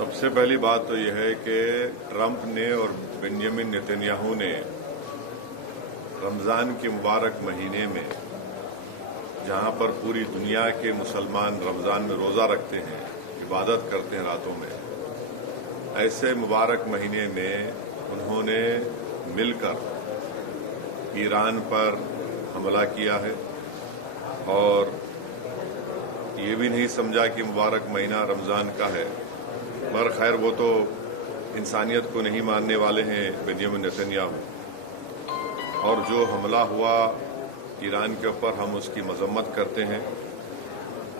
सबसे पहली बात तो यह है कि ट्रंप ने और बेंजामिन नेतन्याहू ने रमज़ान के मुबारक महीने में, जहां पर पूरी दुनिया के मुसलमान रमज़ान में रोज़ा रखते हैं, इबादत करते हैं रातों में, ऐसे मुबारक महीने में उन्होंने मिलकर ईरान पर हमला किया है और ये भी नहीं समझा कि मुबारक महीना रमज़ान का है। मगर खैर वो तो इंसानियत को नहीं मानने वाले हैं बेंजामिन नेतन्याहू, और जो हमला हुआ ईरान के ऊपर हम उसकी मजम्मत करते हैं।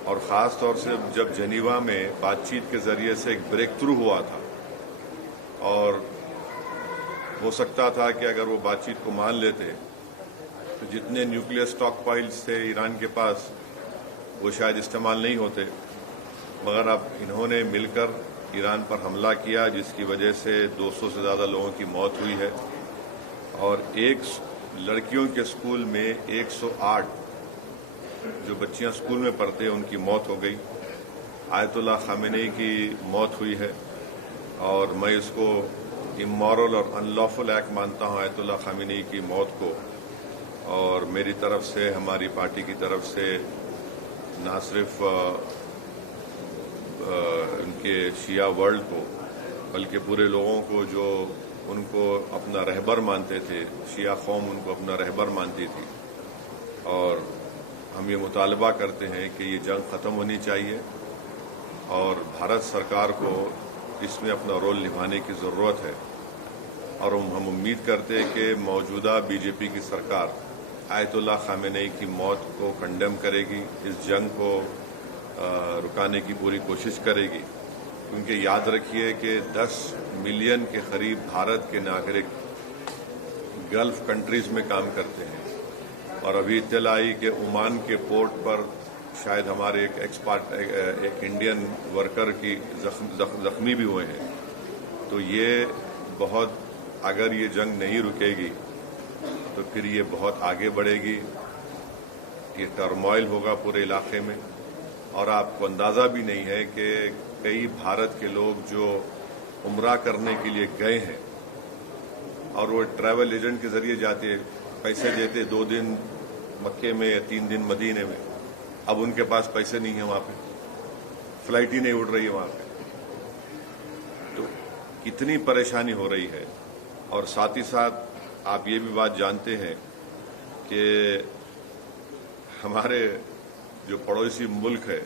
और ख़ास तौर से जब जेनीवा में बातचीत के ज़रिए से एक ब्रेक थ्रू हुआ था और हो सकता था कि अगर वो बातचीत को मान लेते तो जितने न्यूक्लियर स्टॉक पाइल्स थे ईरान के पास वो शायद इस्तेमाल नहीं होते, मगर अब इन्होंने मिलकर ईरान पर हमला किया जिसकी वजह से 200 से ज़्यादा लोगों की मौत हुई है और एक लड़कियों के स्कूल में 108 जो बच्चियां स्कूल में पढ़ते हैं उनकी मौत हो गई। आयतुल्लाह खामेनी की मौत हुई है और मैं इसको इमोरल और अनलॉफुल एक्ट मानता हूं आयतुल्लाह खामेनी की मौत को, और मेरी तरफ से, हमारी पार्टी की तरफ से न सिर्फ उनके शिया वर्ल्ड को बल्कि पूरे लोगों को जो उनको अपना रहबर मानते थे, शिया कौम उनको अपना रहबर मानती थी, और हम ये मुतालबा करते हैं कि ये जंग ख़त्म होनी चाहिए और भारत सरकार को इसमें अपना रोल निभाने की ज़रूरत है। और हम उम्मीद करते हैं कि मौजूदा बीजेपी की सरकार आयतुल्लाह खामेनी की मौत को कंडेम करेगी, इस जंग को रुकाने की पूरी कोशिश करेगी, क्योंकि याद रखिए कि 10 मिलियन के करीब भारत के नागरिक गल्फ कंट्रीज में काम करते हैं और अभी इत्तला आई कि ओमान के पोर्ट पर शायद हमारे एक इंडियन वर्कर की जख्मी भी हुए हैं। तो ये बहुत, अगर ये जंग नहीं रुकेगी तो फिर ये बहुत आगे बढ़ेगी, ये टर्मोइल होगा पूरे इलाके में। और आपको अंदाज़ा भी नहीं है कि कई भारत के लोग जो उम्रा करने के लिए गए हैं और वो ट्रैवल एजेंट के जरिए जाते, पैसे देते 2 दिन मक्के में या 3 दिन मदीने में, अब उनके पास पैसे नहीं है, वहां पे फ्लाइट ही नहीं उड़ रही है वहां पे। तो कितनी परेशानी हो रही है। और साथ ही साथ आप ये भी बात जानते हैं कि हमारे जो पड़ोसी मुल्क है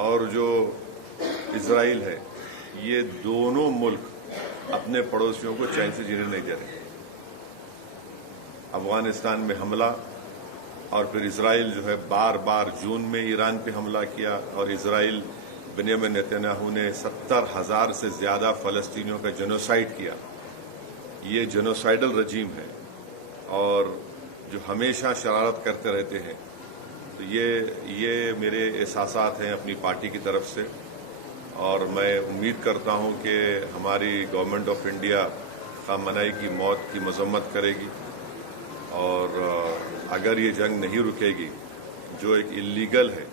और जो इजराइल है, ये दोनों मुल्क अपने पड़ोसियों को चैन से जीने नहीं दे रहे। अफगानिस्तान में हमला और फिर इजराइल जो है बार बार जून में ईरान पे हमला किया, और इजराइल बेंजामिन नेतन्याहू ने 70,000 से ज्यादा फलस्तीनियों का जेनोसाइड किया। ये जेनोसाइडल रजीम है और जो हमेशा शरारत करते रहते हैं। तो ये मेरे एहसासात हैं अपनी पार्टी की तरफ से, और मैं उम्मीद करता हूं कि हमारी गवर्नमेंट ऑफ इंडिया खामनेई की मौत की मजम्मत करेगी। और अगर ये जंग नहीं रुकेगी, जो एक इल्लीगल है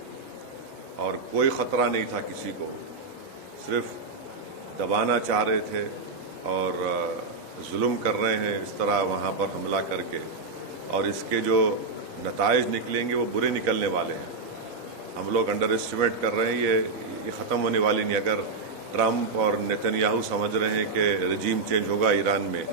और कोई खतरा नहीं था किसी को, सिर्फ दबाना चाह रहे थे और जुल्म कर रहे हैं इस तरह वहां पर हमला करके, और इसके जो नताइज निकलेंगे वो बुरे निकलने वाले हैं। हम लोग अंडर एस्टिमेट कर रहे हैं, ये ख़त्म होने वाली नहीं। अगर ट्रंप और नेतन्याहू समझ रहे हैं कि रजीम चेंज होगा ईरान में,